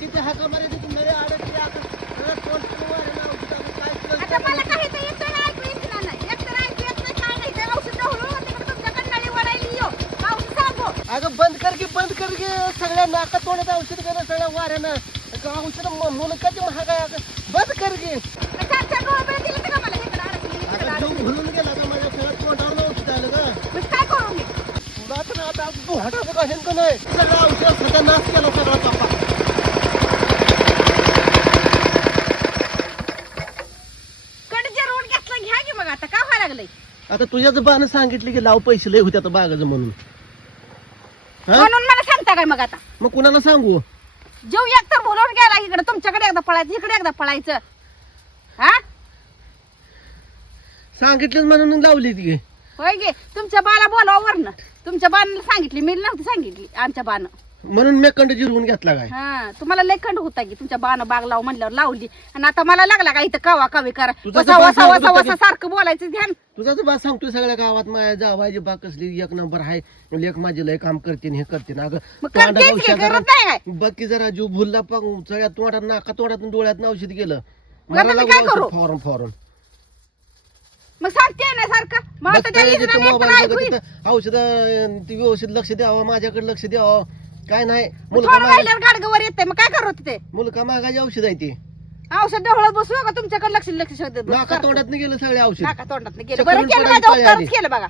किती हाका मारायची तुम्हाला अडकली आता तोंड वाऱ्यानं औषध आणून काय केलं आता मला काही तर येतं ना, ऐकू येत नाही. एकतर ऐकू येत नाही, काय नाही. ते औषध ढवळून तिकडे तुमच्याकडे नळी वळायली येऊ. औषध सांगू. अगं बंद कर की सगळ्या नाका तोंडात औषध करणं सगळ्या वाऱ्यानं औषध मुलकाची महाग आहे अगं बंद कर की चार डोळे बिळे दिले तर का मला इकडे अडकली, इकडे अगं अडकली. जीव भरून गेला का माझ्या सगळ्या तोंडावर औषध आलं का मग काय करू मी? तुला तर आता तू हटायचं का हेन का नाही सगळं औषध सध्या नाश केला सगळा कपा कडचे रोड घेतला घ्या की मग आता काय व्हायला लागलंय? आता तुझ्याच बानं सांगितलं की लाव पैसे लय होते आता बागाचं म्हणून हा म्हणून मला सांगता काय मग आता? मग कुणाला सांगू जीव एक तर बोलवून गेला इकडे तुमच्याकडे एकदा पळायचं इकडे एकदा पळायचं. हा सांगितलं म्हणून लावली ती होय गे तुमच्या बाला बोलावं वरनं. तुमच्या बाणाला सांगितली मी नव्हती सांगितली आमच्या बानं. म्हणून मी कंड जिरवून घेतला काय हा तुम्हाला लय खंड होता की तुमच्या बानं बाग लाव म्हणल्यावर लावली आणि आता मला लागला का इथं कावा कावी करा तुझं वसा तर वसा बाप वसा होता वसा सारखं बोलायचं ध्यान. तुझाच बा सांगतोय सगळ्या गावात माझ्या जावायची बाग कसली एक नंबर आहे लेख माझी लय काम करते हे करते ना अगं मग तोंडात करतेच की, औषध करत नाही काय? बघ की जरा जीव भुलला पण सगळ्या तोंडात नाका तोंडातून डोळ्यात औषध गेलं मग आता मला मी काय लागलं करू? औषध फवारून फवारून मग सांगते ना सारखं मग आता त्या बघताय इथं तिथं नाही तर ऐकू येईल. मोबाईल औषध ती व्यवस्थित लक्ष द्यावं माझ्याकडे लक्ष द्यावं काय नाही थोडं राहिल्यावर गाडगं येते मग काय करत ते मुलगा मागायची औषध आहे ती औषध डोळत बसू का तुमच्याकडे लक्ष लक्ष शोधत बसू. नाका तोंडात गेलं सगळे औषध नाका तोंडात गेलं चक्कर बरं केलं पडायची माझ्या पाळी आली. उपकारच केलं बघा.